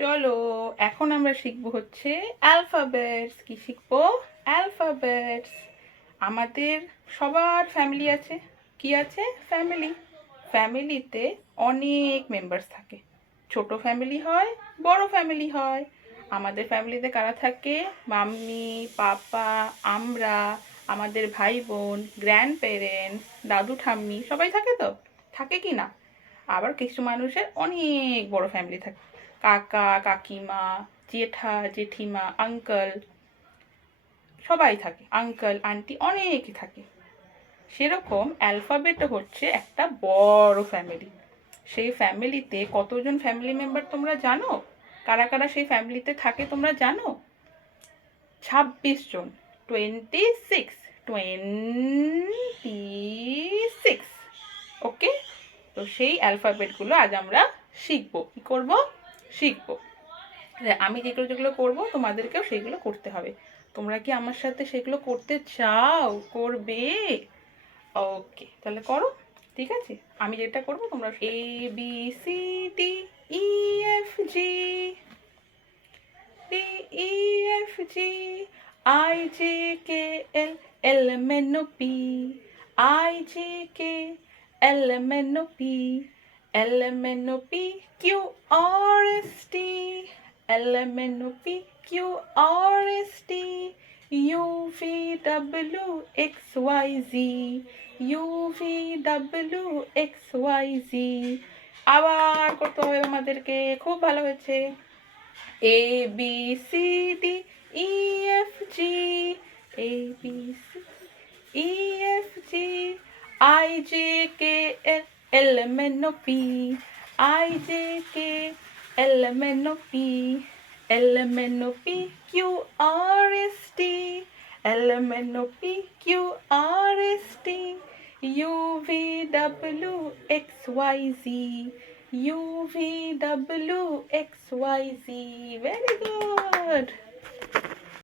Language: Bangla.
চলো এখন আমরা শিখবো হচ্ছে অ্যালফাবেটস। কি শিখবো? অ্যালফাবেটস। আমাদের সবার ফ্যামিলি আছে। কি আছে? ফ্যামিলি। ফ্যামিলিতে অনেক মেম্বার্স থাকে। ছোট ফ্যামিলি হয়, বড় ফ্যামিলি হয়। আমাদের ফ্যামিলিতে কারা থাকে? মাম্মি, পাপা, আমরা, আমাদের ভাই বোন, গ্র্যান্ড পেরেন্টস, দাদু ঠাম্মি, সবাই থাকে তো? থাকে কি না? আবার কিছু মানুষের অনেক বড় ফ্যামিলি থাকে। কাকা, কাকিমা, জেঠা, জেঠিমা, আঙ্কেল, সবাই থাকে। আঙ্কেল, আন্টি অনেকই থাকে। সেরকম অ্যালফাবেটও হচ্ছে একটা বড় ফ্যামিলি। সেই ফ্যামিলিতে কতজন ফ্যামিলি মেম্বার তোমরা জানো? কারা কারা সেই ফ্যামিলিতে থাকে তোমরা জানো? 26 জন। 26। 26। ওকে, তো সেই অ্যালফাবেটগুলো আজ আমরা শিখবো। কি করবো? শিখবো। আমি যেগুলো যেগুলো করবো তোমাদেরকেও সেগুলো করতে হবে। তোমরা কি আমার সাথে সেগুলো করতে চাও? করবে? ওকে, তাহলে করো। ঠিক আছে, আমি যেটা করবো তোমরা ABCDEFG DEFG IJKLMNOP IJKLMNOP LMNOP QRST LMNOP QRST UVWXYZ UVWXYZ। আবার করতে হবে আমাদেরকে। খুব ভালো হয়েছে। ABCDEFG ABCDEFG IJKLMNOP IJKLMNOP LMNOP QRST LMNOP QRST UVWXYZ UVWXYZ. Very good.